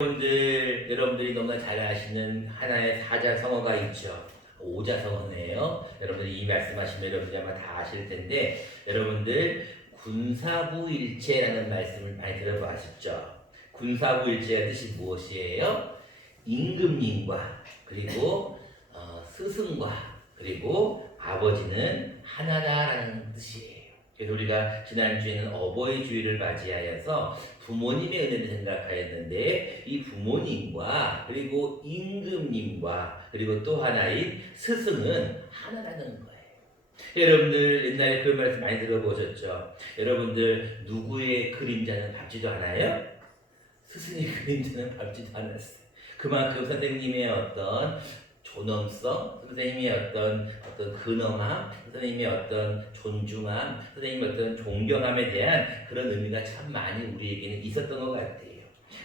여러분들이 너무나 잘 아시는 하나의 사자성어가 있죠. 오자성어네요. 여러분들이 이 말씀하시면 여러분들이 아마 다 아실 텐데, 여러분들 군사부일체라는 말씀을 많이 들어보셨죠. 군사부일체의 뜻이 무엇이에요? 임금님과 그리고 스승과 그리고 아버지는 하나다라는 뜻이에요. 그래서 우리가 지난주에는 어버이 주일을 맞이하여서 부모님의 은혜를 생각하였는데, 이 부모님과 그리고 임금님과 그리고 또 하나인 스승은 하나라는 거예요. 여러분들 옛날에 그런 말씀 많이 들어보셨죠? 여러분들 누구의 그림자는 밟지도 않아요? 스승의 그림자는 밟지도 않았어요. 그만큼 선생님의 어떤 존엄성, 선생님의 어떤 근엄함, 선생님의 어떤 존중함, 선생님의 어떤 존경함에 대한 그런 의미가 참 많이 우리에게는 있었던 것 같아요.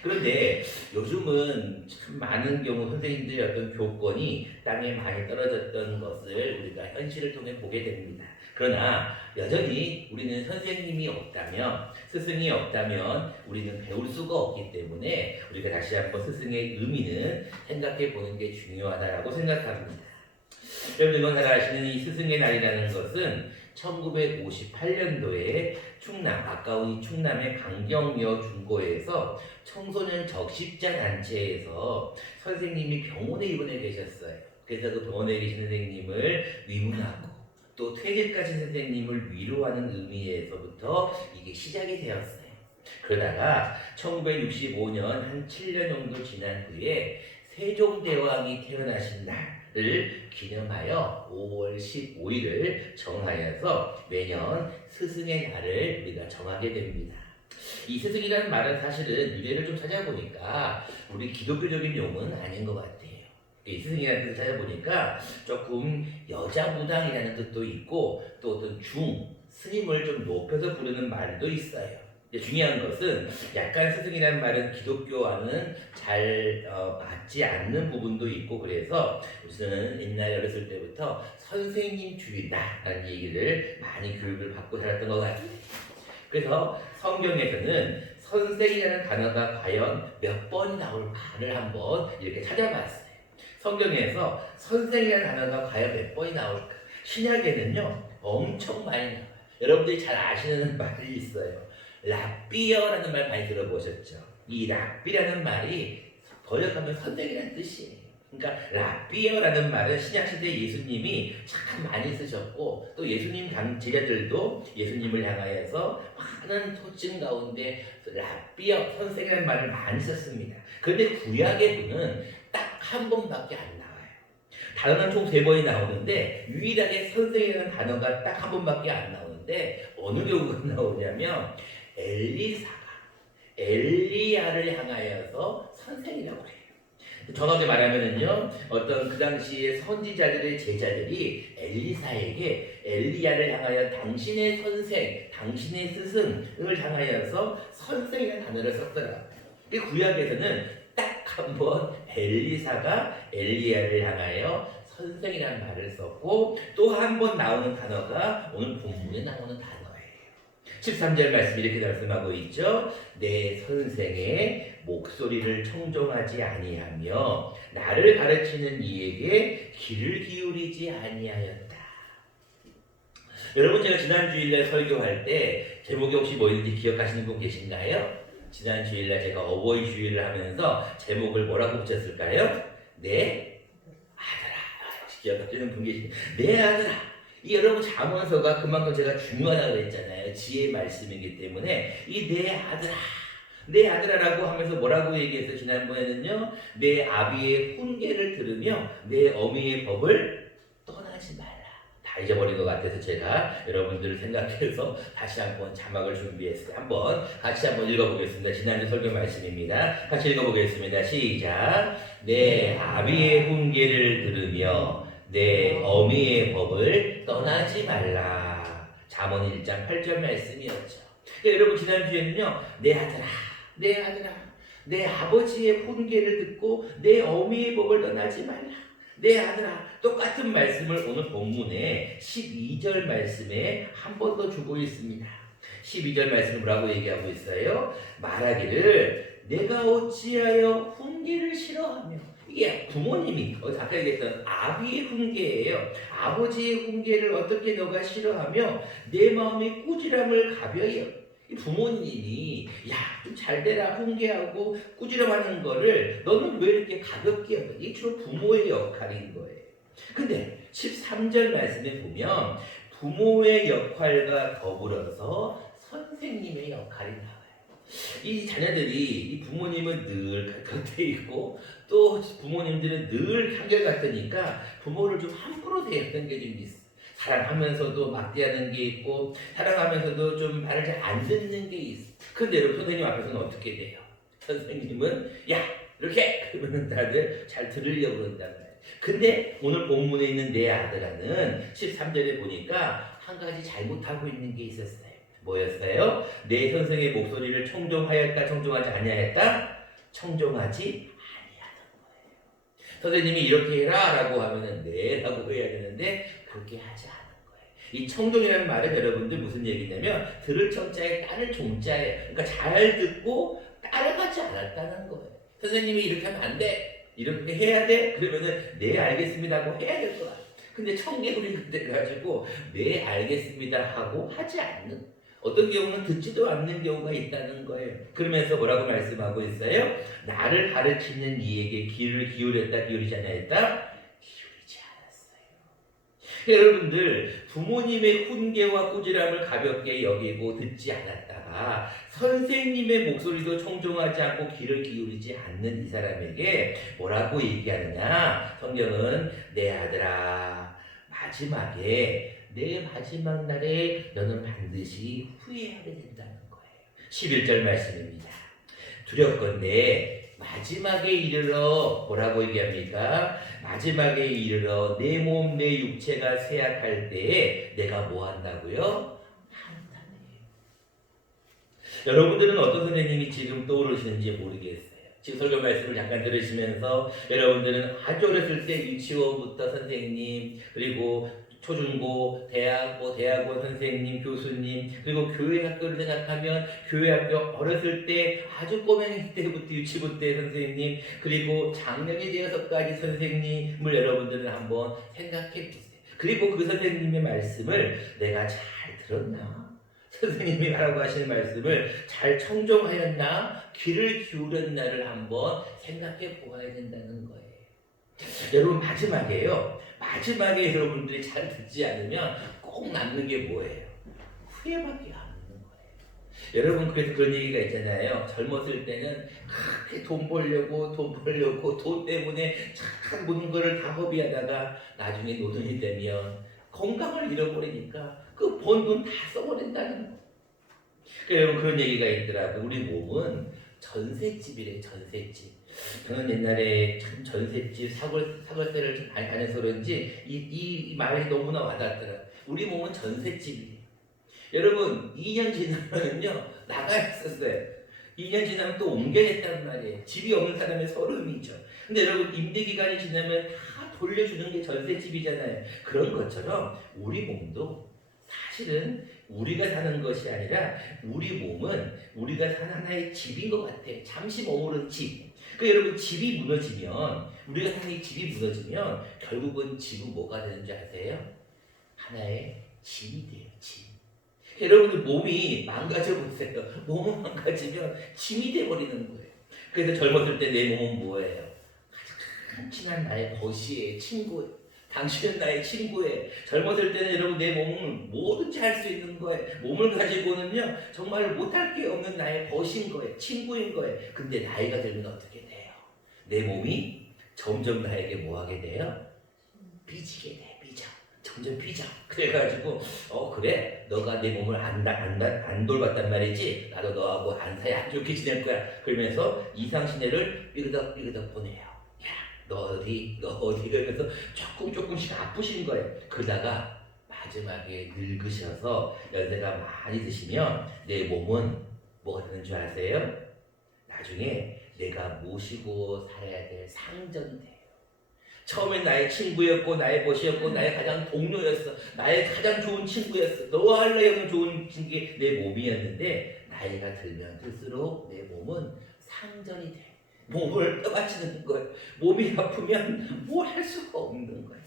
그런데 요즘은 참 많은 경우 선생님들의 어떤 교권이 땅에 많이 떨어졌던 것을 우리가 현실을 통해 보게 됩니다. 그러나 여전히 우리는 선생님이 없다면, 스승이 없다면 우리는 배울 수가 없기 때문에 우리가 다시 한번 스승의 의미는 생각해 보는 게 중요하다고 생각합니다. 여러분 잘 아시는 이 스승의 날이라는 것은 1958년도에 충남, 가까운 충남의 강경여 중고에서 청소년 적십자 단체에서 선생님이 병원에 입원해 계셨어요. 그래서 그 병원에 계신 선생님을 위문하고 또 퇴직하신 선생님을 위로하는 의미에서부터 이게 시작이 되었어요. 그러다가 1965년 한 7년 정도 지난 후에 세종대왕이 태어나신 날을 기념하여 5월 15일을 정하여서 매년 스승의 날을 우리가 정하게 됩니다. 이 스승이라는 말은 사실은 유래를 좀 찾아보니까 우리 기독교적인 용어는 아닌 것 같아요. 이 스승이라는 뜻을 찾아보니까 조금 여자무당이라는 뜻도 있고 또 어떤 스님을 좀 높여서 부르는 말도 있어요. 중요한 것은 약간 스승이라는 말은 기독교와는 잘 맞지 않는 부분도 있고, 그래서 우선은 옛날에 어렸을 때부터 선생님 주의다라는 얘기를 많이 교육을 받고 살았던 것 같아요. 그래서 성경에서는 선생이라는 단어가 과연 몇 번 나올까를 한번 이렇게 찾아봤어요. 성경에서 선생이라는 단어가 과연 몇 번이 나올까? 신약에는요 엄청 많이 나와요. 여러분들이 잘 아시는 말이 있어요. 랍비어라는 말 많이 들어보셨죠? 이 랍비라는 말이 번역하면 선생이라는 뜻이에요. 그러니까 랍비어라는 말은 신약시대 예수님이 참 많이 쓰셨고, 또 예수님 제자들도 예수님을 향하여서 많은 토증 가운데 랍비어, 선생이라는 말을 많이 썼습니다. 그런데 구약의 분은 딱 한 번밖에 안 나와요. 단어는 총 3번이 나오는데 유일하게 선생이라는 단어가 딱 한 번밖에 안 나오는데, 어느 경우가 나오냐면 엘리사가 엘리야를 향하여서 선생이라고 해요. 정확히 말하면은요, 어떤 그 당시에 선지자들의 제자들이 엘리사에게 엘리야를 향하여 당신의 선생, 당신의 스승을 향하여서 선생이라는 단어를 썼더라고요. 구약에서는 딱 한 번 엘리사가 엘리야를 향하여 선생이라는 말을 썼고, 또 한 번 나오는 단어가 오늘 본문에 나오는 단어예요. 13절 말씀 이렇게 말씀하고 있죠. 내 선생의 목소리를 청종하지 아니하며 나를 가르치는 이에게 귀를 기울이지 아니하였다. 여러분, 제가 지난 주일날 설교할 때 제목이 혹시 뭐였는지 기억하시는 분 계신가요? 지난 주일날 제가 어버이 주일을 하면서 제목을 뭐라고 붙였을까요? 내 아들아. 혹시 기억하시는 분 계신가요? 내 아들아. 이 여러분 잠언서가 그만큼 제가 중요하다고 했잖아요. 지혜의 말씀이기 때문에 이 내 아들아, 내 아들아라고 하면서 뭐라고 얘기해서 지난번에는요, 내 아비의 훈계를 들으며 내 어미의 법을 떠나지 말라. 다 잊어버린 것 같아서 제가 여러분들을 생각해서 다시 한번 자막을 준비했어요. 같이 한번 읽어보겠습니다. 지난주 설교 말씀입니다. 같이 읽어보겠습니다. 시작. 내 아비의 훈계를 들으며 내 어미의 법을 떠나지 말라. 잠언 1장 8절 말씀이었죠. 여러분, 지난주에는요, 내 아들아, 내 아들아, 내 아버지의 훈계를 듣고 내 어미의 법을 떠나지 말라. 내 아들아, 똑같은 말씀을 오늘 본문에 12절 말씀에 한 번 더 주고 있습니다. 12절 말씀은 뭐라고 얘기하고 있어요? 말하기를 내가 어찌하여 훈계를 싫어하며. 이게 부모님이 아까 얘기했던 아비의 훈계예요. 아버지의 훈계를 어떻게 너가 싫어하며 내 마음의 꾸지람을 가벼이 여겨. 이 부모님이 야 좀 잘되라 훈계하고 꾸지람하는 거를 너는 왜 이렇게 가볍게 여겨? 이게 주로 부모의 역할인 거예요. 근데 13절 말씀에 보면 부모의 역할과 더불어서 선생님의 역할이 나와요. 이 자녀들이 이 부모님은 늘 곁에 있고 또 부모님들은 늘 한결같으니까 부모를 좀 함부로 대했던 게 좀 있어. 사랑하면서도 막대하는 게 있고 사랑하면서도 좀 말을 잘 안 듣는 게 있어. 근데 여러분 선생님 앞에서는 어떻게 돼요? 선생님은 야 이렇게 그러면 다들 잘 들으려고 그런단 말이에요. 근데 오늘 본문에 있는 내 아들아는 13절에 보니까 한 가지 잘못하고 있는 게 있었어요. 뭐였어요? 내 선생의 목소리를 청종하였다, 청종하지 아니하였다? 청종하지 아니하는 거예요. 선생님이 이렇게 해라 라고 하면은 네 라고 해야 되는데 그렇게 하지 않은 거예요. 이 청종이라는 말은 여러분들 무슨 얘기냐면 들을 청자에 따를 종자예요. 그러니까 잘 듣고 따라가지 않았다는 거예요. 선생님이 이렇게 하면 안 돼. 이렇게 해야 돼? 그러면은 네 알겠습니다 하고 해야 될 거야. 근데 청개구리 그때 가지고 네 알겠습니다 하고 하지 않는, 어떤 경우는 듣지도 않는 경우가 있다는 거예요. 그러면서 뭐라고 말씀하고 있어요? 나를 가르치는 이에게 귀를 기울였다, 기울이지 않았다? 기울이지 않았어요. 여러분들 부모님의 훈계와 꾸지람을 가볍게 여기고 듣지 않았다가 선생님의 목소리도 청종하지 않고 귀를 기울이지 않는 이 사람에게 뭐라고 얘기하느냐? 성경은 내 아들아 마지막에 내 마지막 날에 너는 반드시 후회하게 된다는 거예요. 11절 말씀입니다. 두렵건대 마지막에 이르러 뭐라고 얘기합니까? 마지막에 이르러 내 몸 내 육체가 쇠약할 때에 내가 뭐 한다고요? 한다네요. 여러분들은 어떤 선생님이 지금 떠오르시는지 모르겠어요. 지금 설교 말씀을 잠깐 들으시면서 여러분들은 아주 어렸을 때 유치원부터 선생님, 그리고 초중고, 대학원 선생님, 교수님, 그리고 교회 학교를 생각하면 교회 학교 어렸을 때 아주 꼬맹이 때부터 유치부 때 선생님, 그리고 장년이 되어서까지 선생님을 여러분들은 한번 생각해 보세요. 그리고 그 선생님의 말씀을 내가 잘 들었나? 선생님이 하라고 하시는 말씀을 잘 청종하였나? 귀를 기울였나를 한번 생각해 보아야 된다는 거예요. 여러분 마지막에요. 마지막에 여러분들이 잘 듣지 않으면 꼭 남는 게 뭐예요? 후회밖에 안 남는 거예요. 여러분 그래서 그런 얘기가 있잖아요. 젊었을 때는 그렇게 돈 벌려고 돈 때문에 참 모든 거를 다 허비하다가 나중에 노년이 되면 건강을 잃어버리니까 그 번 돈 다 써버린다는 거예요. 그러니까 여러분 그런 얘기가 있더라고요. 우리 몸은 전셋집이래, 전셋집. 저는 옛날에 참 전셋집 사골세를 좀 많이 다녀서 그런지 이 말이 너무나 와닿더라고요. 우리 몸은 전셋집이에요. 여러분 2년 지나면요 나가 있었어요. 2년 지나면 또 옮겨야겠다는 말이에요. 집이 없는 사람의 서름이죠. 근데 여러분 임대기간이 지나면 다 돌려주는 게 전셋집이잖아요. 그런 것처럼 우리 몸도 사실은 우리가 사는 것이 아니라 우리 몸은 우리가 사는 하나의 집인 것 같아요. 잠시 머무른 집. 그 여러분 집이 무너지면, 우리가 사는 이 집이 무너지면 결국은 집은 뭐가 되는 줄 아세요? 하나의 짐이 돼요. 짐. 여러분들 몸이 망가져 보세요. 몸은 망가지면 짐이 돼버리는 거예요. 그래서 젊었을 때 내 몸은 뭐예요? 가장 친한 나의 벗이에요. 친구예요. 당신은 나의 친구예요. 젊었을 때는 여러분 내 몸은 뭐든지 할 수 있는 거예요. 몸을 가지고는요 정말 못할 게 없는 나의 벗인 거예요. 친구인 거예요. 근데 나이가 들면 어떻게 돼요? 내 몸이 점점 나에게 뭐 하게 돼요? 삐지게 돼. 삐져. 점점 삐져. 그래가지고 그래 너가 내 몸을 안 돌봤단 말이지. 나도 너하고 안 사이 안 좋게 지낼 거야. 그러면서 이상시내를 삐그덕 보내요. 너 어디 그러면서 조금씩 아프신 거예요. 그러다가 마지막에 늙으셔서 연세가 많이 드시면 내 몸은 뭐가 되는 줄 아세요? 나중에 내가 모시고 살아야 될 상전이 돼요. 처음엔 나의 친구였고 나의 벗이었고 나의 가장 동료였어. 나의 가장 좋은 친구였어. 너와 할래면 좋은 게 내 몸이었는데 나이가 들면 들수록 내 몸은 상전이 돼. 몸을 떠받치는 거예요. 몸이 아프면 뭘 할 수가 없는 거예요.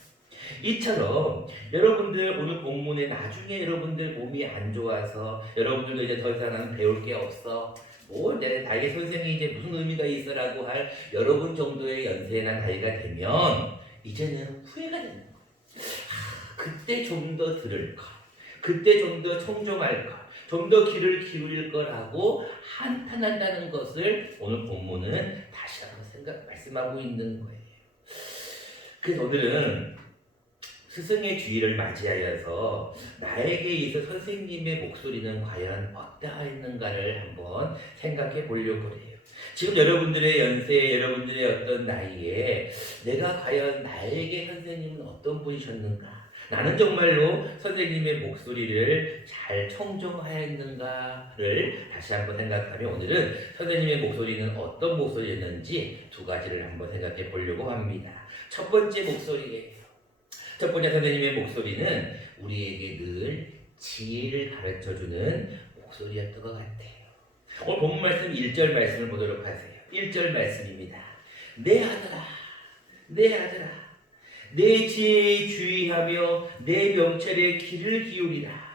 이처럼 여러분들 오늘 본문에 나중에 여러분들 몸이 안 좋아서 여러분들도 이제 더 이상 나는 배울 게 없어. 나에게 선생이 이제 무슨 의미가 있어라고 할 여러분 정도의 연세나 나이가 되면 이제는 후회가 되는 거예요. 그때 좀 더 들을 걸, 그때 좀 더 청종할 걸, 좀 더 귀를 기울일 거라고 한탄한다는 것을 오늘 본문은 다시 한번 말씀하고 있는 거예요. 그래서 오늘은 스승의 주의를 맞이하여서 나에게 있어 선생님의 목소리는 과연 어떠했는가를 한번 생각해 보려고 해요. 지금 여러분들의 연세에 여러분들의 어떤 나이에 내가 과연 나에게 선생님은 어떤 분이셨는가? 나는 정말로 선생님의 목소리를 잘 청종하였는가를 다시 한번 생각하며 오늘은 선생님의 목소리는 어떤 목소리였는지 두 가지를 한번 생각해 보려고 합니다. 첫 번째 목소리예요. 첫 번째 선생님의 목소리는 우리에게 늘 지혜를 가르쳐주는 목소리였던 것 같아요. 오늘 본문 말씀 1절 말씀을 보도록 하세요. 1절 말씀입니다. 내 아들아, 내 아들아, 내 지혜에 주의하며 내 명철에 귀를 기울이라.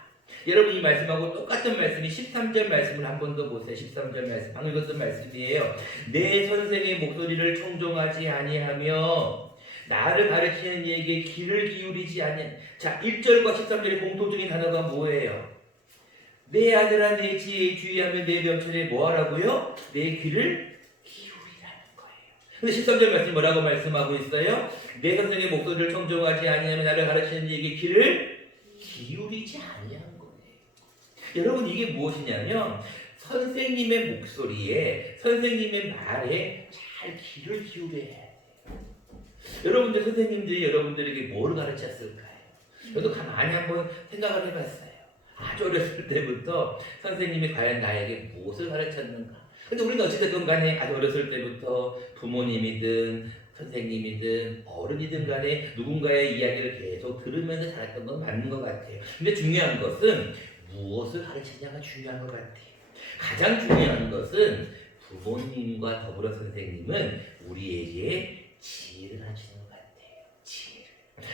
여러분 이 말씀하고 똑같은 말씀이 13절 말씀을 한 번 더 보세요. 13절 말씀, 방금 읽었던 말씀이에요. 내 선생의 목소리를 청종하지 아니하며 나를 가르치는 이에게 귀를 기울이지 아니한. 자, 1절과 13절의 공통적인 단어가 뭐예요? 내 아들아 내 지혜에 주의하며 내 명철에 뭐하라고요? 내 귀를 기울이라는 거예요. 근데 13절 말씀 뭐라고 말씀하고 있어요? 내 선생의 목소리를 청종하지 아니하며 나를 가르치는 이에게 귀를 기울이지 아니한 거예요. 여러분 이게 무엇이냐면 선생님의 목소리에 선생님의 말에 잘 귀를 기울여야 해요. 여러분들 선생님들이 여러분들에게 뭘 가르쳤을까요? 저도 가만히 한번 생각을 해봤어요. 아주 어렸을 때부터 선생님이 과연 나에게 무엇을 가르쳤는가? 근데 우리는 어찌됐든 간에 아주 어렸을 때부터 부모님이든 선생님이든 어른이든 간에 누군가의 이야기를 계속 들으면서 자랐던 건 맞는 것 같아요. 근데 중요한 것은 무엇을 가르치냐가 중요한 것 같아요. 가장 중요한 것은 부모님과 더불어 선생님은 우리에게 지혜를 가르치는 것 같아요. 지혜를.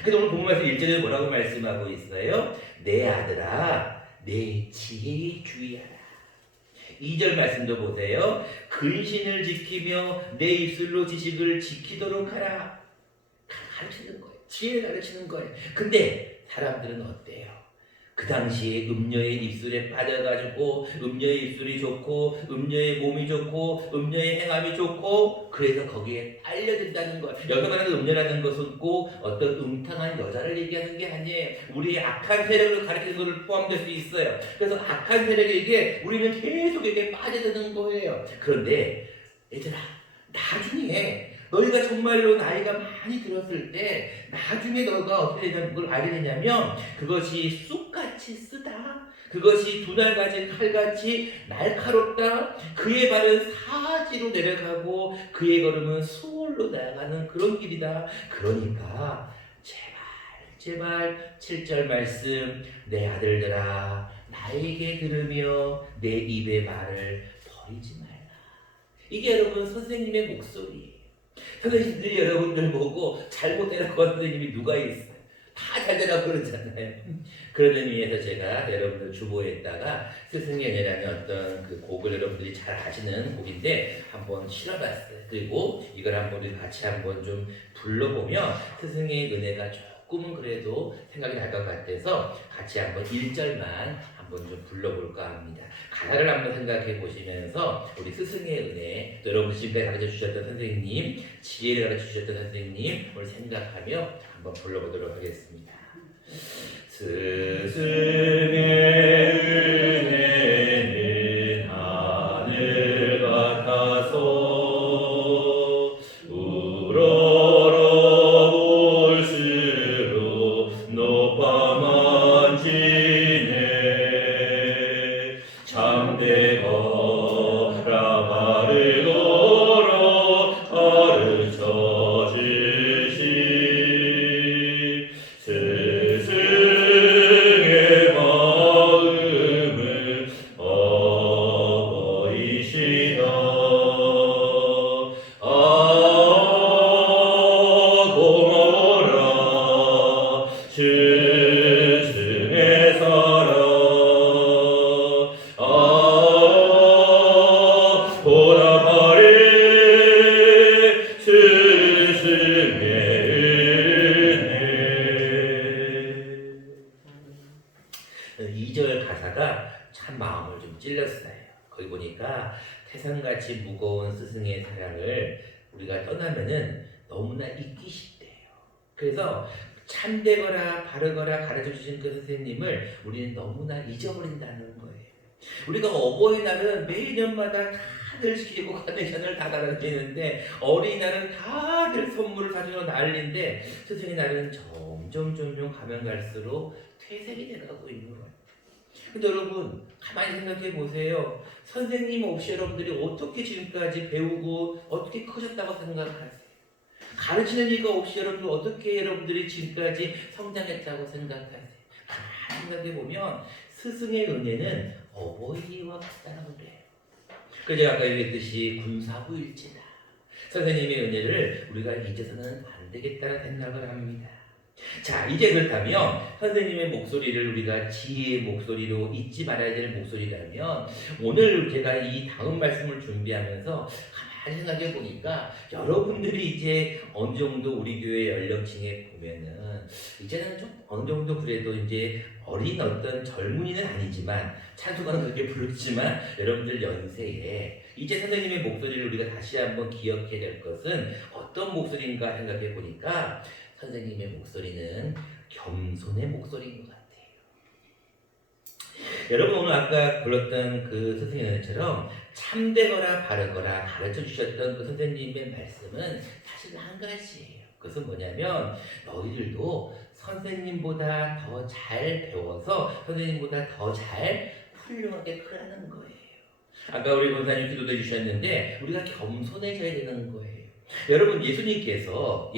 그래서 오늘 본문 말씀 1절에 뭐라고 말씀하고 있어요? 내 아들아 내 지혜에 주의하라. 2절 말씀도 보세요. 근신을 지키며 내 입술로 지식을 지키도록 하라. 가르치는 거예요. 지혜를 가르치는 거예요. 근데 사람들은 어때요? 그 당시에 음녀의 입술에 빠져가지고 음녀의 입술이 좋고 음녀의 몸이 좋고 음녀의 행함이 좋고 그래서 거기에 빨려든다는 거예요. 여기 말하는 음녀라는 것은 꼭 어떤 음탕한 여자를 얘기하는 게 아니에요. 우리의 악한 세력을 가리키는 것을 포함될 수 있어요. 그래서 악한 세력에게 우리는 계속에게 빠져드는 거예요. 그런데 얘들아 나중에 너희가 정말로 나이가 많이 들었을 때 나중에 너가 어떻게 되냐면 그걸 알게 되냐면 그것이 쑥같이 쓰다. 그것이 두날 가진 칼같이 날카롭다. 그의 발은 사지로 내려가고 그의 걸음은 수월로 나아가는 그런 길이다. 그러니까 제발 7절 말씀 내 아들들아 나에게 들으며 내 입의 말을 버리지 말라. 이게 여러분 선생님의 목소리예요. 선생님들이 여러분들 보고 잘못되라고 하는 선생님이 누가 있어요? 다 잘되라고 그러잖아요. 그런 의미에서 제가 여러분들 주보에다가 스승의 은혜라는 어떤 그 곡을 여러분들이 잘 아시는 곡인데 한번 실어봤어요. 그리고 이걸 한번 우리 같이 한번 좀 불러보면 스승의 은혜가 조금은 그래도 생각이 날 것 같아서 같이 한번 1절만 한번 좀 불러볼까 합니다. 가사를 한번 생각해 보시면서 우리 스승의 은혜, 또 여러분 지금까지 가르쳐 주셨던 선생님, 지혜를 가르쳐 주셨던 선생님 오늘 생각하며 한번 불러보도록 하겠습니다. 스승의 은혜는 하늘 같아서 우러러 볼수록 높아만 지네 참되 거라 바를 걸어 가르쳐 주시 스승의 마음 우리가 떠나면은 너무나 잊기 쉽대요. 그래서 참되거라 바르거라 가르쳐 주신 그 선생님을 우리는 너무나 잊어버린다는 거예요. 우리가 어버이날은 매년마다 다들 시키고 카네이션을 다 달아드리는데, 어린이날은 다들 선물을 사주고 난리인데, 스승의 날은 점점 가면 갈수록 퇴색이 돼가고 있는 거예요. 근데 여러분 가만히 생각해 보세요. 선생님 없이 여러분들이 어떻게 지금까지 배우고 어떻게 커졌다고 생각하세요? 가르치는 이가 없이 여러분들 어떻게 여러분들이 지금까지 성장했다고 생각하세요? 가만히 생각해 보면 스승의 은혜는 어버이와 같다고 그래요. 그래서 제가 아까 얘기했듯이 군사부일지다. 선생님의 은혜를 우리가 잊어서는 안 되겠다는 생각을 합니다. 자, 이제 그렇다면 선생님의 목소리를 우리가 지혜의 목소리로 잊지 말아야 될 목소리라면, 오늘 제가 이 다음 말씀을 준비하면서 가만히 생각해 보니까 여러분들이 이제 어느 정도 우리 교회 연령층에 보면은 이제는 좀 어느 정도 그래도 이제 어린 어떤 젊은이는 아니지만, 찬송가는 그렇게 부르지만 여러분들 연세에 이제 선생님의 목소리를 우리가 다시 한번 기억해야 될 것은 어떤 목소리인가 생각해 보니까, 선생님의 목소리는 겸손의 목소리인 것 같아요. 여러분 오늘 아까 불렀던 그 선생님처럼 참되거라 바르거라 가르쳐 주셨던 그 선생님의 말씀은 사실 한 가지예요. 그것은 뭐냐면, 너희들도 선생님보다 더 잘 배워서 선생님보다 더 잘 훌륭하게 크라는 거예요. 아까 우리 권사님 기도해 주셨는데 우리가 겸손해져야 되는 거예요. 여러분 예수님께서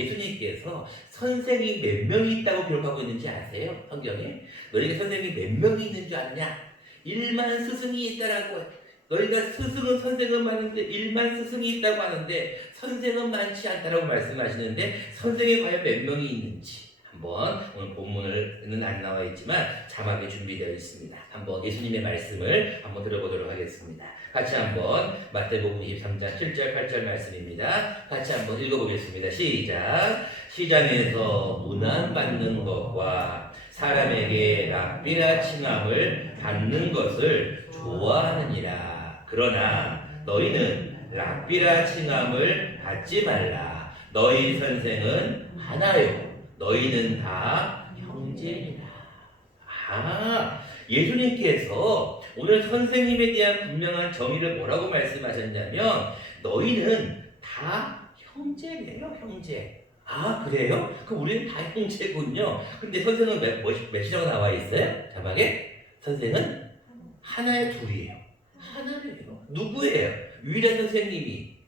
선생이 몇 명이 있다고 기록하고 있는지 아세요? 성경에 너희가 선생이 몇 명이 있는 줄 아느냐? 1만 스승이 있다라고. 너희가 스승은 선생은 많은데 1만 스승이 있다고 하는데 선생은 많지 않다라고 말씀하시는데, 선생이 과연 몇 명이 있는지 한번, 오늘 본문은 안 나와 있지만 자막에 준비되어 있습니다. 한번 예수님의 말씀을 한번 들어보도록 하겠습니다. 같이 한번 마태복음 23장 7절 8절 말씀입니다. 같이 한번 읽어보겠습니다. 시작. 시장에서 문안받는 것과 사람에게 랍비라 칭함을 받는 것을 좋아하느니라. 그러나 너희는 랍비라 칭함을 받지 말라. 너희 선생은 하나요. 너희는 다 형제니라. 예수님께서 오늘 선생님에 대한 분명한 정의를 뭐라고 말씀하셨냐면, 너희는 다 형제래요, 형제. 그래요? 그럼 우리는 다 형제군요. 근데 선생은 몇이라고 나와 있어요? 자막에? 선생은 하나의 둘이에요. 하나래요. 누구예요? 유일한 선생님이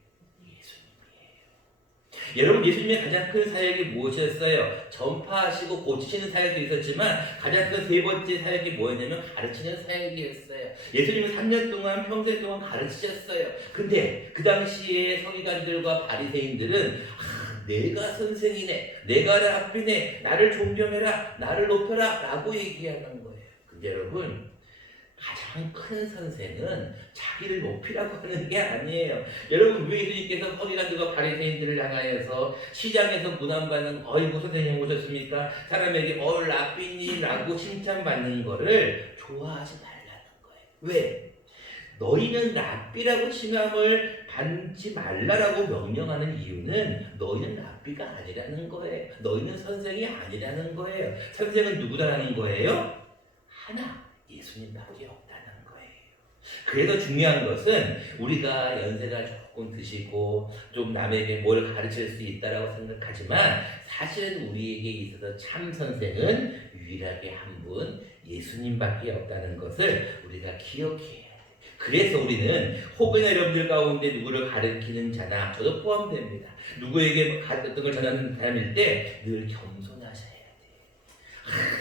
여러분, 예수님의 가장 큰 사역이 무엇이었어요? 전파하시고 고치시는 사역도 있었지만 가장 큰 세 번째 사역이 뭐였냐면 가르치는 사역이었어요. 예수님은 3년 동안 평생 동안 가르치셨어요. 근데 그 당시에 서기관들과 바리새인들은 내가 선생이네, 내가 랍비네, 나를 존경해라, 나를 높여라 라고 얘기하는 거예요. 근데 여러분, 가장 큰 선생은 자기를 높이라고 하는 게 아니에요. 여러분, 왜 예수님께서 서기관들과 바리새인들을 향하여서 시장에서 문안받는 어이구 선생님 오셨습니까? 사람에게 랍비니라고 칭찬받는 거를 좋아하지 말라는 거예요. 왜? 너희는 랍비라고 칭함을 받지 말라라고 명령하는 이유는 너희는 랍비가 아니라는 거예요. 너희는 선생이 아니라는 거예요. 선생은 누구라는 거예요? 하나. 예수님밖에 없다는 거예요. 그래서 중요한 것은 우리가 연세가 조금 드시고 좀 남에게 뭘 가르칠 수 있다라고 생각하지만, 사실은 우리에게 있어서 참 선생은 유일하게 한 분 예수님밖에 없다는 것을 우리가 기억해야 돼요. 그래서 우리는 혹은 여러분들 가운데 누구를 가르치는 자나 저도 포함됩니다. 누구에게 어떤 걸 전하는 사람일 때 늘 겸손하셔야 돼요.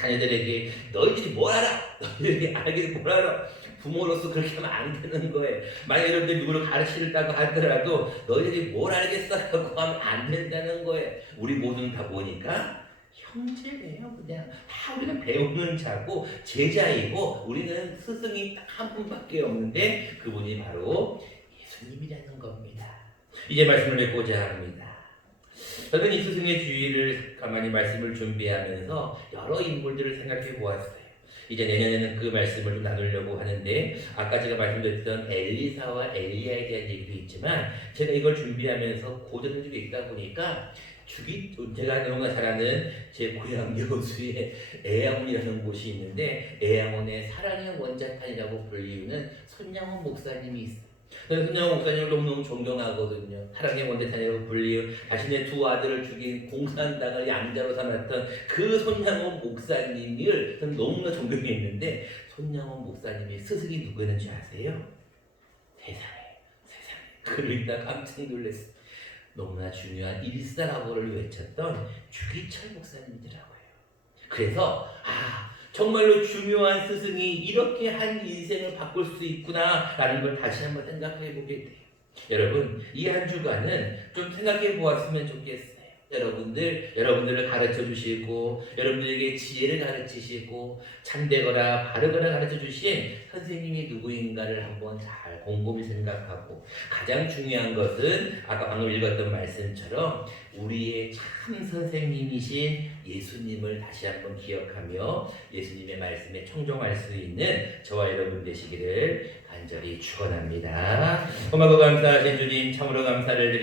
자녀들에게 너희들이 뭘 알아? 너희들이 알기를 뭘 알아? 부모로서 그렇게 하면 안 되는 거예요. 만약 여러분들이 누구를 가르치려고 하더라도 너희들이 뭘 알겠어라고 하면 안 된다는 거예요. 우리 모두는 다 보니까 형제래요. 그냥 다 우리는 배우는 자고 제자이고, 우리는 스승이 딱 한 분밖에 없는데 그분이 바로 예수님이라는 겁니다. 이제 말씀을 맺고자 합니다. 저는 이 스승의 주의를 가만히 말씀을 준비하면서 여러 인물들을 생각해 보았어요. 이제 내년에는 그 말씀을 좀 나누려고 하는데 아까 제가 말씀드렸던 엘리사와 엘리야에 대한 얘기도 있지만 제가 이걸 준비하면서 고전을 좀 읽다 보니까 제가 너무나 잘 아는 제 고향 여수에 애양원이라는 곳이 있는데 애양원의 사랑의 원자탄이라고 불리우는 손양원 목사님이 있어요. 저는 손양원 목사님을 너무너무 존경하거든요. 사랑의 원자탄이라고 불리우 자신의 두 아들을 죽인 공산당을 양자로 삼았던 그 손양원 목사님을 저는 너무나 존경했는데 손양원 목사님의 스승이 누구였는지 아세요? 세상에 그를 읽다 깜짝 놀랐어요. 너무나 중요한 일사라고를 외쳤던 주기철 목사님이더라고요. 그래서 정말로 중요한 스승이 이렇게 한 인생을 바꿀 수 있구나라는 걸 다시 한번 생각해 보게 돼요. 여러분 이 한 주간은 좀 생각해 보았으면 좋겠어요. 여러분들을 가르쳐 주시고 여러분들에게 지혜를 가르치시고 참되거나 바르거나 가르쳐 주신 선생님이 누구인가를 한번 잘 곰곰이 생각하고 가장 중요한 것은 아까 방금 읽었던 말씀처럼 우리의 참 선생님이신 예수님을 다시 한번 기억하며 예수님의 말씀에 청종할 수 있는 저와 여러분 되시기를 간절히 축원합니다. 고맙고 감사하신 주님 참으로 감사를 드립니다.